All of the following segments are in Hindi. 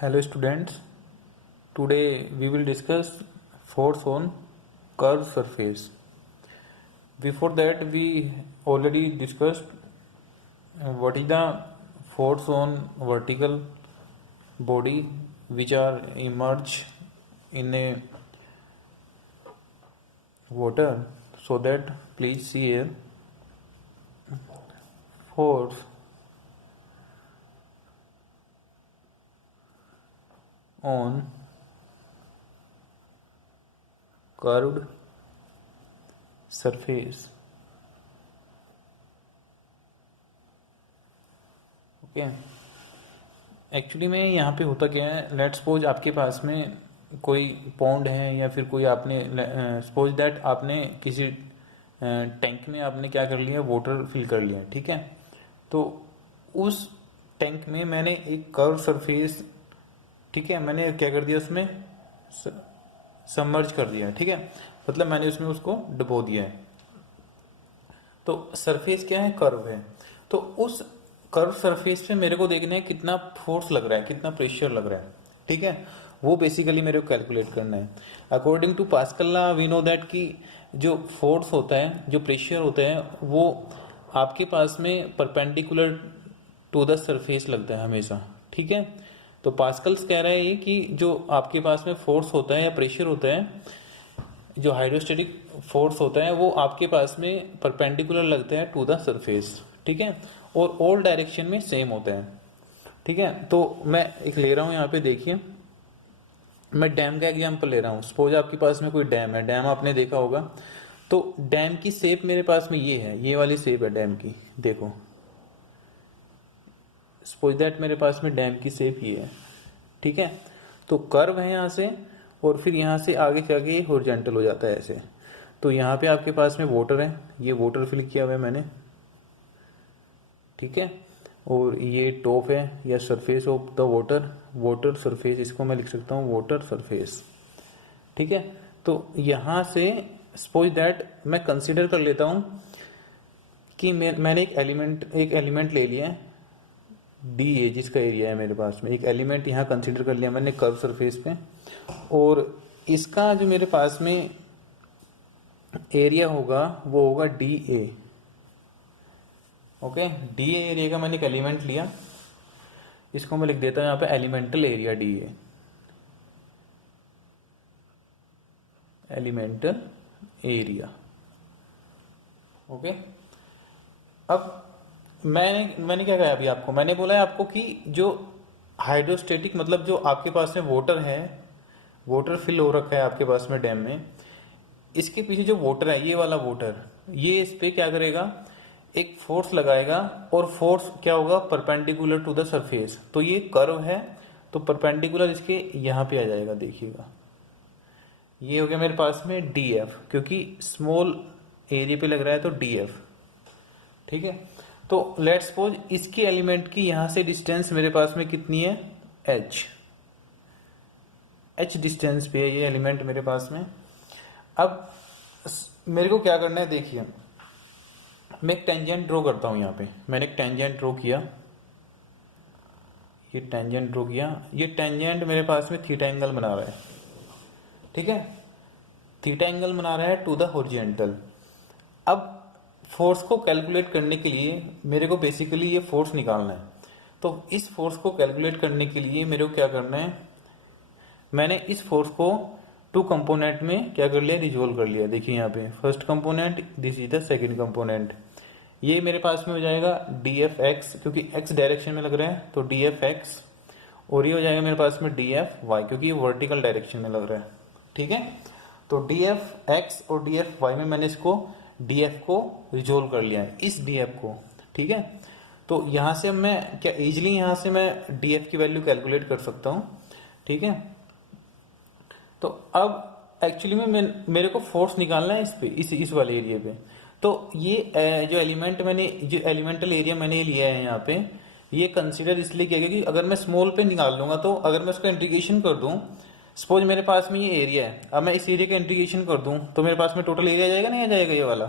Hello students, today we will discuss force on curved surface. Before that we already discussed what is the force on vertical body which are immersed in a water. So that please see here, force on curved surface. Okay, actually में यहाँ पे होता क्या है, लेट सपोज आपके पास में कोई पॉन्ड है या फिर कोई आपने सपोज दैट आपने किसी टैंक में आपने क्या कर लिया, वाटर फिल कर लिया, ठीक है। तो उस टैंक में मैंने एक कर्व सरफेस, ठीक है, मैंने क्या कर दिया, उसमें सबमर्ज कर दिया, ठीक है, मतलब मैंने उसमें उसको डुबो दिया है। तो सरफेस क्या है, कर्व है। तो उस कर्व सरफेस पे मेरे को देखना है कितना फोर्स लग रहा है, कितना प्रेशर लग रहा है, ठीक है, वो बेसिकली मेरे को कैलकुलेट करना है। According to Pascal law we know that कि जो फोर्स होता है, जो प्रेशर होता है, वो आपके पास में परपेंडिकुलर टू द सरफेस लगता है हमेशा, ठीक है। तो पास्कल्स कह रहा है ये कि जो आपके पास में फोर्स होता है या प्रेशर होता है, जो हाइड्रोस्टैटिक फोर्स होता है, वो आपके पास में परपेंडिकुलर लगता है टू द सरफेस, ठीक है, और ऑल डायरेक्शन में सेम होता है, ठीक है। तो मैं एक ले रहा हूं यहाँ पे, देखिए मैं डैम का एग्जांपल ले रहा हूँ। सपोज आपके पास में कोई डैम है, डैम आपने देखा होगा, तो डैम की शेप मेरे पास में ये है, ये वाली शेप है डैम की, देखो सपोज दैट मेरे पास में डैम की शेप ये है, ठीक है। तो कर्व है यहाँ से, और फिर यहाँ से आगे जाके हॉरिजॉन्टल हो जाता है ऐसे। तो यहाँ पे आपके पास में वाटर है, ये वाटर फिल किया हुआ है मैंने, ठीक है, और ये टॉप है या surface of the water, water surface, इसको मैं लिख सकता हूँ वाटर सरफेस, ठीक है। तो यहाँ से सपोज दैट मैं कंसीडर कर लेता हूँ कि मैंने एक एलिमेंट ले लिया है डी ए, जिसका एरिया है मेरे पास में, एक एलिमेंट यहाँ कंसीडर कर लिया मैंने कर्व सरफेस पे, और इसका जो मेरे पास में एरिया होगा वो होगा D A. Okay, D A area का मैंने एक एलिमेंट लिया, इसको मैं लिख देता हूं यहाँ पे elemental area D A, elemental area. Okay, अब मैंने क्या कहा अभी आपको, मैंने बोला है आपको कि जो हाइड्रोस्टेटिक, मतलब जो आपके पास में वाटर है, वाटर फिल हो रखा है आपके पास में डैम में, इसके पीछे जो वाटर है, ये वाला वाटर, ये इस पे क्या करेगा, एक फोर्स लगाएगा, और फोर्स क्या होगा, परपेंडिकुलर टू द सरफेस। तो ये कर्व है, तो परपेंडिकुलर इसके यहाँ पे आ जाएगा, देखिएगा ये हो गया मेरे पास में डी एफ, क्योंकि स्मॉल एरिया पे लग रहा है तो डी एफ, ठीक है। तो लेट्स सपोज इसके एलिमेंट की यहां से डिस्टेंस मेरे पास में कितनी है, एच, एच डिस्टेंस पे है ये एलिमेंट मेरे पास में। अब मेरे को क्या करना है, देखिए मैं एक टेंजेंट ड्रॉ करता हूं यहाँ पे, मैंने एक टेंजेंट ड्रॉ किया, ये टेंजेंट ड्रॉ किया, ये टेंजेंट मेरे पास में थीटा एंगल बना रहा है, ठीक है, थीटा एंगल बना रहा है टू द हॉरिजॉन्टल। अब फोर्स को कैलकुलेट करने के लिए मेरे को बेसिकली ये फोर्स निकालना है। तो इस फोर्स को कैलकुलेट करने के लिए मेरे को क्या करना है, मैंने इस फोर्स को टू कंपोनेंट में क्या कर लिया, रिजोल्व कर लिया। देखिए यहाँ पे first component, this is the second component, ये मेरे पास में हो जाएगा डी एफ एक्स, क्योंकि एक्स डायरेक्शन में लग रहा है तो डी एफ एक्स, और ये हो जाएगा मेरे पास में डी एफ वाई, क्योंकि ये वर्टिकल डायरेक्शन में लग रहा है, ठीक है। तो डी एफ एक्स और डी एफ वाई में मैंने इसको डी एफ को रिजोल्व कर लिया है, इस डी एफ को, ठीक है। तो यहां से मैं क्या इजिली यहां से मैं डी एफ की वैल्यू कैलकुलेट कर सकता हूं, ठीक है। तो अब एक्चुअली में मेरे को फोर्स निकालना है इस पे, इस वाले एरिया पे। तो ये जो एलिमेंट मैंने, जो एलिमेंटल एरिया मैंने लिया है यहाँ पे, ये कंसीडर इसलिए किया गया कि अगर मैं स्मॉल पे निकाल लूंगा, तो अगर मैं उसका इंटीग्रेशन कर दूं, सपोज मेरे पास में ये एरिया है, अब मैं इस एरिया का इंटीग्रेशन कर दूं तो मेरे पास में टोटल एरिया आ जाएगा, नहीं आ जाएगा ये वाला,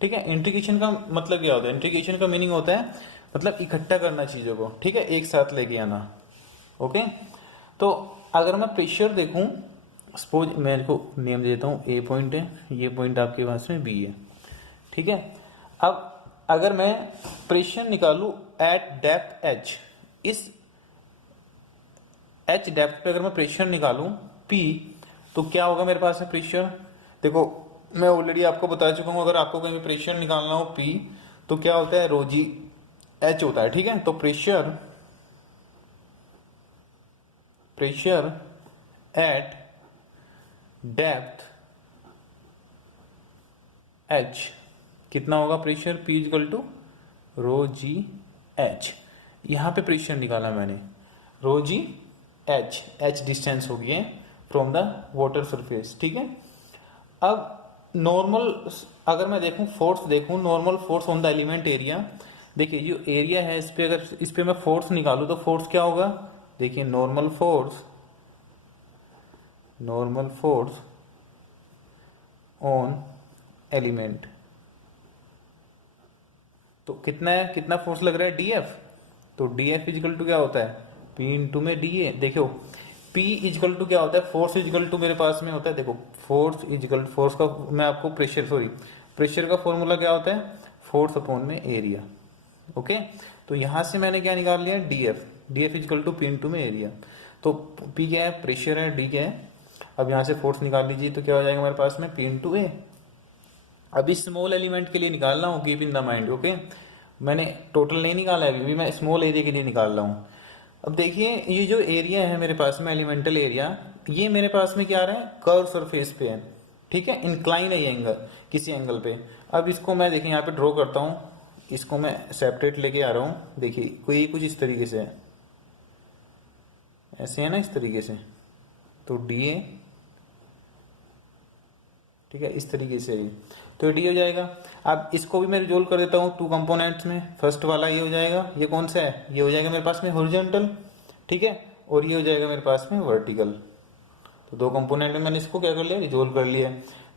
ठीक है। इंटीग्रेशन का मतलब क्या होता है, इंटीग्रेशन का मीनिंग होता है मतलब इकट्ठा करना चीजों को, ठीक है, एक साथ लेके आना, ओके। तो अगर मैं प्रेशर देखूं, सपोज मैं इसको नेम दे देता हूँ, ए पॉइंट है, ये पॉइंट आपके पास में बी है, ठीक है। अब अगर मैं प्रेशर निकालूं एट डेप्थ एच, इस एच डेप्थ पे अगर मैं प्रेशर निकालूं पी, तो क्या होगा मेरे पास में प्रेशर। देखो मैं ऑलरेडी आपको बता चुका हूं, अगर आपको कहीं प्रेशर निकालना हो पी तो क्या होता है, रो जी एच होता है, ठीक है। तो प्रेशर एट डेप्थ एच कितना होगा pressure, p equal to rho g h. यहां पे प्रेशर निकाला मैंने, रो जी एच डिस्टेंस हो गई है फ्रॉम द वाटर सरफेस, ठीक है। अब नॉर्मल अगर मैं देखूं फोर्स, देखूं normal force on the element area, देखिए जो एरिया है इस पे, अगर इस पे मैं फोर्स निकालूं तो फोर्स क्या होगा, देखिए नॉर्मल फोर्स ऑन एलिमेंट, तो कितना है, कितना फोर्स लग रहा है, डीएफ। तो डीएफ इजिकल टू क्या होता है, पी इंटू में डी ए। देखो पी इजिकल टू क्या होता है, फोर्स इजिकल टू मेरे पास में होता है, देखो फोर्स का मैं आपको प्रेशर का फॉर्मूला क्या होता है, फोर्स अपॉन में एरिया, ओके। तो यहां से मैंने क्या निकाल लिया, d f is equal to p into में एरिया। तो पी क्या है, प्रेशर है, डी क्या है। अब यहां से फोर्स निकाल लीजिए तो क्या हो जाएगा हमारे पास में, पी इंटू ए। अभी स्मॉल एलिमेंट के लिए निकाल रहा हूँ, keep in the mind, okay. मैंने टोटल नहीं निकाला है अभी, मैं स्मॉल एरिया के लिए निकाल रहा हूँ। अब देखिए ये जो एरिया है मेरे पास में, एलिमेंटल एरिया, ये मेरे पास में क्या आ रहा है, कर्व सरफेस पे है, ठीक है, इंक्लाइन है ये एंगल, किसी एंगल पे। अब इसको मैं देखिए यहाँ पे ड्रॉ करता हूँ, इसको मैं सेपरेट लेके आ रहा हूँ, देखिए कोई कुछ इस तरीके से है, ऐसे है ना, इस तरीके से। तो डी ए, ठीक है, इस तरीके से ये, तो डी हो जाएगा। अब इसको भी मैं रिजोल्व कर देता हूँ टू कंपोनेंट्स में। फर्स्ट वाला ये हो जाएगा, ये कौन सा है, ये हो जाएगा मेरे पास में हॉरिजॉन्टल, ठीक है, और ये हो जाएगा मेरे पास में वर्टिकल। तो दो कंपोनेंट में मैंने इसको क्या कर लिया, रिजोल्व कर लिया।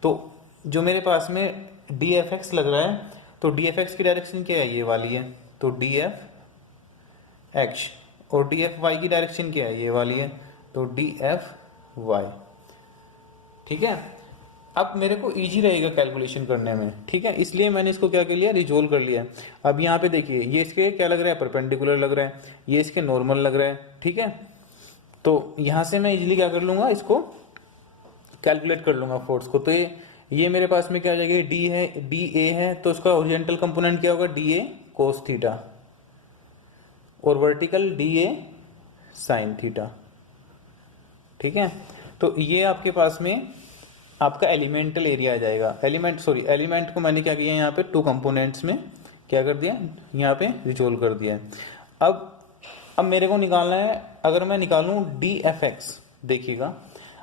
तो जो मेरे पास में डी एफ एक्स लग रहा है, तो डी एफ एक्स की डायरेक्शन क्या है, ये वाली है, तो डी एफ एक्स। और डी एफ वाई की डायरेक्शन क्या है, ये वाली है, तो डी एफ वाई, ठीक है। अब मेरे को इजी रहेगा कैलकुलेशन करने में, ठीक है, इसलिए मैंने इसको क्या कर लिया, रिजोल्व कर लिया। अब यहाँ पे देखिए ये इसके क्या लग रहा है, परपेंडिकुलर लग रहा है, ये इसके नॉर्मल लग रहा है, ठीक है। तो यहां से मैं इजीली क्या कर लूंगा, इसको कैलकुलेट कर लूंगा फोर्स को। तो ये मेरे पास में क्या आ जाएगा, डी है, डी ए है, तो उसका ओरिजेंटल कंपोनेंट क्या होगा, डी ए कोस थीटा, और vertical D A sine theta, ठीक है। तो ये आपके पास में आपका एलिमेंटल एरिया आ जाएगा। एलिमेंट को मैंने क्या किया, यहाँ पे टू कंपोनेंट्स में क्या कर दिया, यहाँ पे रिजोल्व कर दिया है। अब मेरे को निकालना है, अगर मैं निकालूं डी एफ एक्स, देखिएगा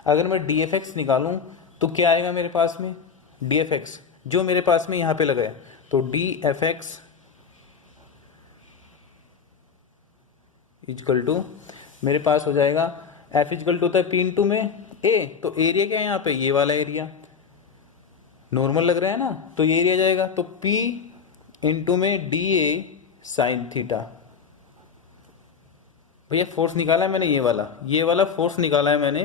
अगर मैं डी एफ एक्स निकालूं तो क्या आएगा मेरे पास में, डी एफ एक्स जो मेरे पास में यहाँ पे लगा है, तो d f x is equal to मेरे पास हो जाएगा, एफ इजकल टू होता है पी इंटू में ए। तो एरिया क्या है यहाँ पे, ये वाला एरिया नॉर्मल लग रहा है ना, तो ये एरिया जाएगा, तो पी इंटू में डी ए साइन थीटा। भैया फोर्स निकाला है मैंने, ये वाला फोर्स निकाला है मैंने,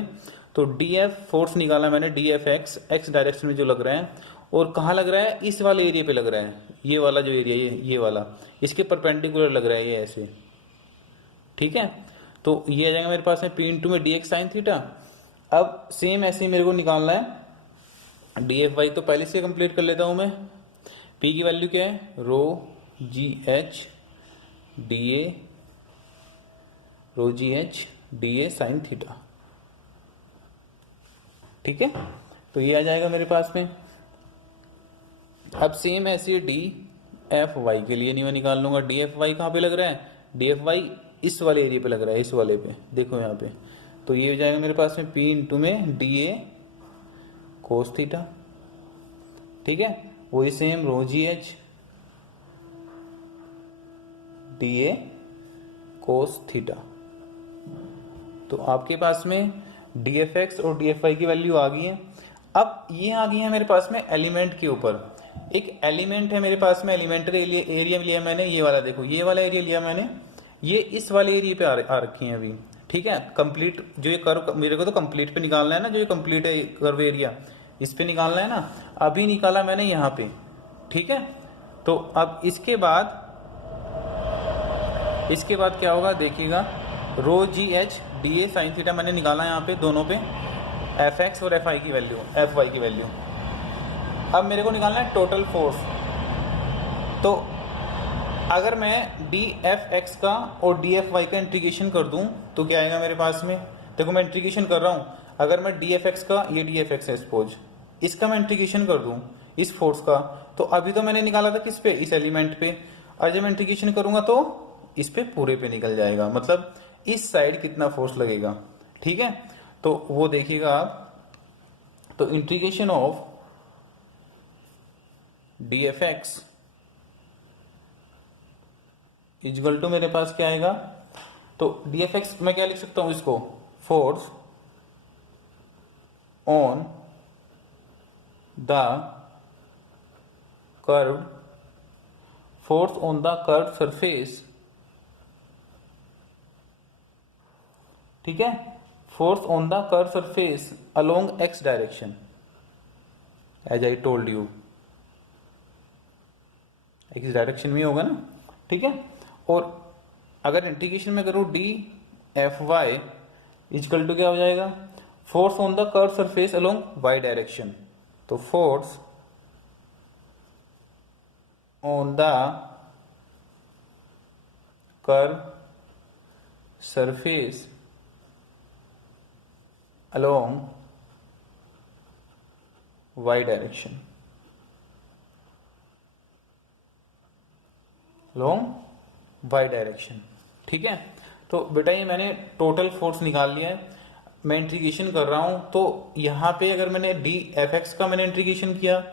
तो डी एफ फोर्स निकाला मैंने, डी एफ एक्स डायरेक्शन में जो लग रहा है, और कहाँ लग रहा है, इस वाले एरिया पे लग रहा है, ये वाला जो एरिया, ये वाला इसके परपेंडिकुलर लग रहा है, ये ऐसे, ठीक है। तो ये आ जाएगा मेरे पास में पी इंटू में डी एक्स साइन थीटा। अब सेम ऐसे ही मेरे को निकालना है डी एफ वाई, तो पहले से कंप्लीट कर लेता हूं मैं। पी की वैल्यू क्या है, rho g h d A sine theta, ठीक है। तो ये आ जाएगा मेरे पास में। अब सेम ऐसे डी एफ वाई के लिए नहीं मैं निकाल लूंगा, डी एफ वाई कहाँ पे लग रहा है, डी एफ वाई इस वाले एरिया पे लग रहा है, इस वाले पे देखो यहाँ पे। तो ये हो जाएगा मेरे पास में पी इंटू में डी ए कोस थीटा, ठीक है। वही same rho g h d a cos theta. तो आपके पास में डी एफ एक्स और डी एफ वाई की वैल्यू आ गई है। अब ये आ गई है मेरे पास में एलिमेंट के ऊपर। एक एलिमेंट है मेरे पास में, एलिमेंट्री एरिया लिया मैंने, ये वाला देखो, ये वाला एरिया लिया मैंने, ये इस वाले एरिया पे आ रखी है अभी, ठीक है। कंप्लीट जो ये कर्व मेरे को तो कंप्लीट पे निकालना है ना, जो ये कंप्लीट है कर्व एरिया इस पे निकालना है ना, अभी निकाला मैंने यहाँ पे, ठीक है। तो अब इसके बाद क्या होगा देखिएगा, rho g h d A sine theta मैंने निकाला यहाँ पे दोनों पे, एफ एक्स और एफ आई की वैल्यू, एफ वाई की वैल्यू। अब मेरे को निकालना है टोटल फोर्स। तो अगर मैं डी एफ एक्स का और डी एफ वाई का इंटीग्रेशन कर दूं तो क्या आएगा मेरे पास में, देखो मैं इंटीग्रेशन कर रहा हूं, अगर मैं डी एफ एक्स का, ये डी एफ एक्स है सपोज, इसका मैं इंटीग्रेशन कर दूं इस फोर्स का, तो अभी तो मैंने निकाला था किस पे, इस एलिमेंट पे, और जब मैं इंटीग्रेशन करूंगा तो इस पे पूरे पे निकल जाएगा, मतलब इस साइड कितना फोर्स लगेगा, ठीक है। तो वो देखिएगा आप, तो integration of d f x equal to मेरे पास क्या आएगा, तो डी एफ एक्स मैं क्या लिख सकता हूं इसको, force on the curve, force on the curve surface, ठीक है, force on the curve surface along x direction, as I told you, x direction में होगा ना, ठीक है। और अगर इंटीग्रेशन में करूं d F y equal to क्या हो जाएगा, force on the curve surface along y direction, तो force on the curve surface along y direction, along y direction, ठीक है। तो बेटा ये मैंने टोटल फोर्स निकाल लिया है, मैं इंटीग्रेशन कर रहा हूं, तो यहाँ पे अगर मैंने डी एफ एक्स का मैंने इंटीग्रेशन किया,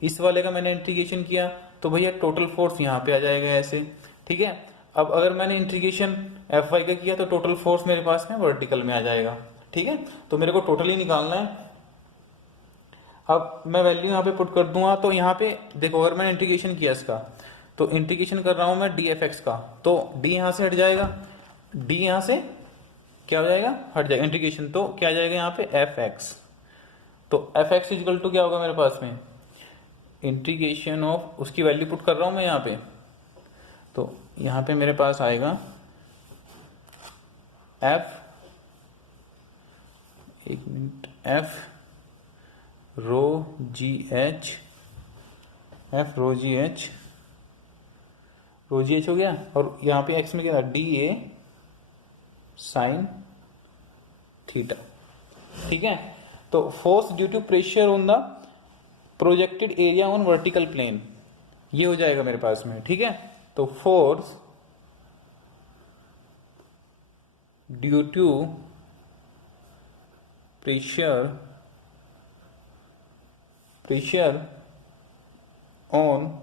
इस वाले का मैंने इंटीग्रेशन किया, तो भैया टोटल फोर्स यहाँ पे आ जाएगा ऐसे, ठीक है। अब अगर मैंने इंटीग्रेशन एफ वाई का किया तो टोटल फोर्स मेरे पास में वर्टिकल में आ जाएगा, ठीक है। तो मेरे को टोटली निकालना है। अब मैं वैल्यू यहाँ पे पुट कर दूंगा, तो यहाँ पे देखो अगर मैंने इंटीग्रेशन किया इसका, तो इंटीग्रेशन कर रहा हूं मैं डी एफ एक्स का, तो डी यहां से हट जाएगा, डी यहां से क्या हो जाएगा, हट जाएगा इंटीग्रेशन, तो क्या आ जाएगा यहाँ पे एफ एक्स, तो एफ एक्स इक्वल टू क्या होगा मेरे पास में, इंटीग्रेशन ऑफ, उसकी वैल्यू पुट कर रहा हूं मैं यहाँ पे, तो यहाँ पे मेरे पास आएगा एफ, एक मिनट, एफ रो जी एच, एफ रो जी एच, रो जी एच हो गया, और यहाँ पे एक्स में क्या था, डी ए साइन थीटा, ठीक है। तो force due to pressure on the projected area on vertical plane, ये हो जाएगा मेरे पास में, ठीक है। तो force due to pressure on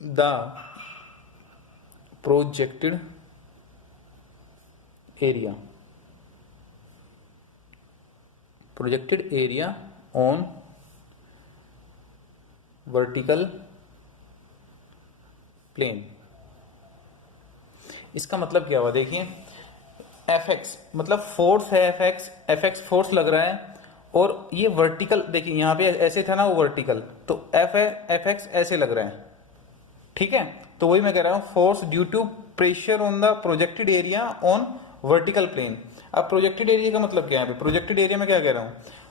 the projected area on vertical plane, इसका मतलब क्या हुआ देखिए, एफ एक्स मतलब फोर्स है, एफ एक्स फोर्स लग रहा है, और ये वर्टिकल, देखिए यहाँ पे ऐसे था ना वो वर्टिकल, तो एफ एक्स ऐसे लग रहा है, ठीक है। तो वही मैं कह रहा हूं, force due to pressure on the projected area on vertical plane. अब प्रोजेक्टेड एरिया का मतलब क्या है, प्रोजेक्टेड एरिया में क्या कह रहा हूं,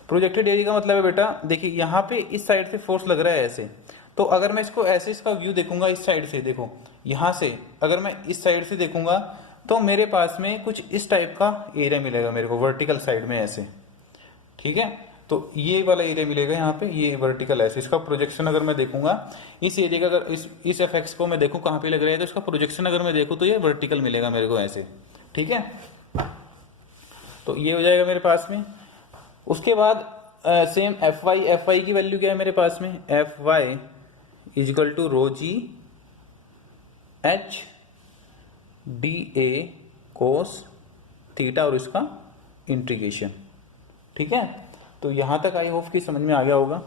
प्रोजेक्टेड एरिया का मतलब है बेटा, देखिए यहाँ पे इस साइड से फोर्स लग रहा है ऐसे, तो अगर मैं इसको ऐसे इसका व्यू देखूंगा इस साइड से, देखो यहां से अगर मैं इस साइड से देखूंगा तो मेरे पास में कुछ इस टाइप का एरिया मिलेगा मेरे को वर्टिकल साइड में ऐसे, ठीक है। तो ये वाला एरिया मिलेगा यहाँ पे, ये वर्टिकल ऐसे, इसका प्रोजेक्शन अगर मैं देखूंगा इस एरिया का, अगर इस एफ एक्स को मैं देखूं कहाँ पे लग रहा है, तो इसका प्रोजेक्शन अगर मैं देखूं तो ये वर्टिकल मिलेगा मेरे को ऐसे, ठीक है। तो ये हो जाएगा मेरे पास में। उसके बाद सेम एफ वाई की वैल्यू क्या है मेरे पास में, f y is equal to rho g h d a cos theta और इसका इंटीग्रेशन, ठीक है। तो यहां तक आई होप कि समझ में आ गया होगा।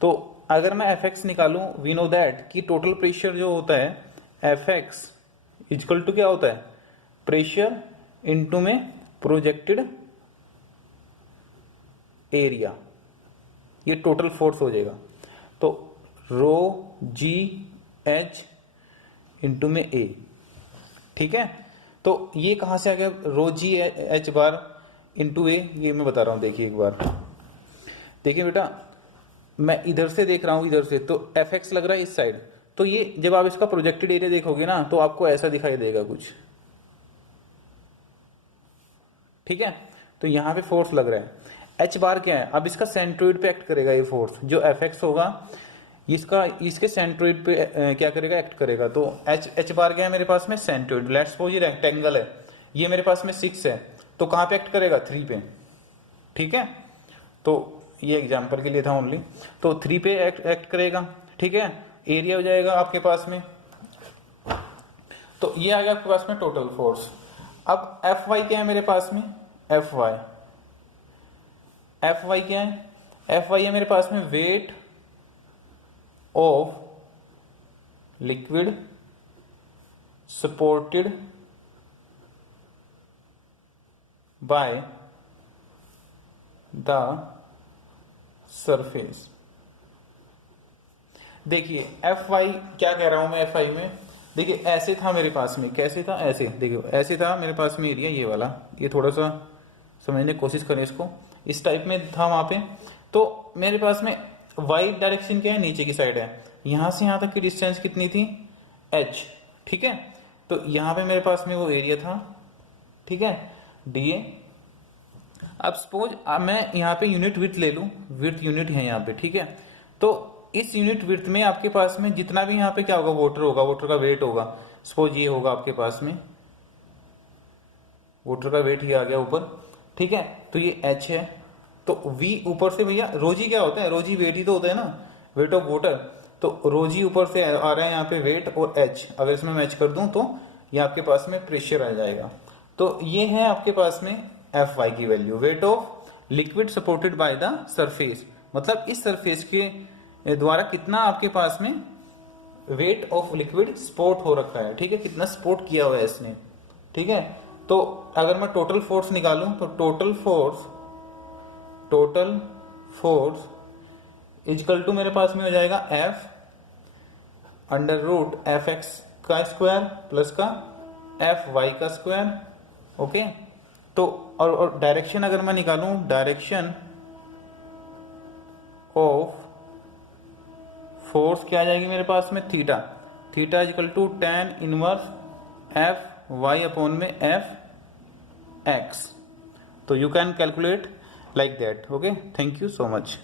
तो अगर मैं एफ एक्स निकालूं, वी नो दैट कि टोटल प्रेशर जो होता है एफ एक्स इक्वल टू क्या होता है, प्रेशर इनटू में प्रोजेक्टेड एरिया, ये टोटल फोर्स हो जाएगा। तो रो जी एच इंटू में ए, ठीक है। तो ये कहां से आ गया, रो जी एच बार इंटू ए, ये मैं बता रहा हूं। देखिए एक बार, देखिए बेटा, मैं इधर से देख रहा हूं, इधर से तो एफ एक्स लग रहा है इस साइड, तो ये जब आप इसका प्रोजेक्टेड एरिया देखोगे ना तो आपको ऐसा दिखाई देगा कुछ, ठीक है। तो यहां पे फोर्स लग रहा है। एच बार क्या है, अब इसका सेंट्रोइड पे एक्ट करेगा ये फोर्स, जो एफ एक्स होगा इसका इसके सेंट्रोइड पे क्या करेगा, एक्ट करेगा। तो एच बार क्या है मेरे पास में, सेंट्रोइड। लेट्स सपोज ये रेक्टेंगल है, ये मेरे पास में 6 है, तो कहां पे एक्ट करेगा, 3 पे, ठीक है। तो ये एग्जांपल के लिए था ओनली, तो 3 पे एक्ट करेगा, ठीक है। एरिया हो जाएगा आपके पास में, तो ये आ गया आपके पास में टोटल फोर्स। अब एफ वाई क्या है मेरे पास में, एफ वाई क्या है, एफ वाई है मेरे पास में weight of liquid supported by the surface. देखिए एफ वाई क्या कह रहा हूं मैं, एफ वाई में देखिए ऐसे था मेरे पास में, कैसे था, ऐसे देखिए, ऐसे था मेरे पास में एरिया, ये वाला, ये थोड़ा सा समझने की कोशिश करें इसको, इस टाइप में था वहां पे। तो मेरे पास में वाई डायरेक्शन क्या है, नीचे की साइड है, यहां से यहां तक की डिस्टेंस कितनी थी, एच, ठीक है। तो यहां पे मेरे पास में वो एरिया था, ठीक है, डीए। अब सपोज मैं यहाँ पे यूनिट विड्थ ले लूं, विड्थ यूनिट है यहाँ पे, ठीक है। तो इस यूनिट विड्थ में आपके पास में जितना भी यहाँ पे क्या होगा, वाटर होगा, वाटर का वेट होगा, सपोज ये होगा आपके पास में, वाटर का वेट ही आ गया ऊपर, ठीक है। तो ये एच है, तो V ऊपर से, भैया रोजी क्या होता है, रोजी वेट ही तो होता है ना, वेट ऑफ वाटर। तो रोजी ऊपर से आ रहा है यहाँ पे वेट, और एच अगर इसमें मैच कर दूं तो ये आपके पास में प्रेशर आ जाएगा। तो ये है आपके पास में एफ वाई की value, weight of liquid supported by the surface, मतलब इस सरफेस के द्वारा कितना आपके पास में वेट ऑफ लिक्विड सपोर्ट हो रखा है, ठीक है, कितना सपोर्ट किया हुआ है इसने, ठीक है। तो अगर मैं टोटल फोर्स निकालूं तो टोटल फोर्स इजकल टू मेरे पास में हो जाएगा F under root F X का स्क्वायर प्लस का एफ वाई का स्क्वायर, ओके। तो और डायरेक्शन अगर मैं निकालूं, डायरेक्शन ऑफ फोर्स क्या आ जाएगी मेरे पास में, theta, theta is equal to tan inverse f y upon में एफ एक्स। तो you can calculate like that, okay, thank you so much।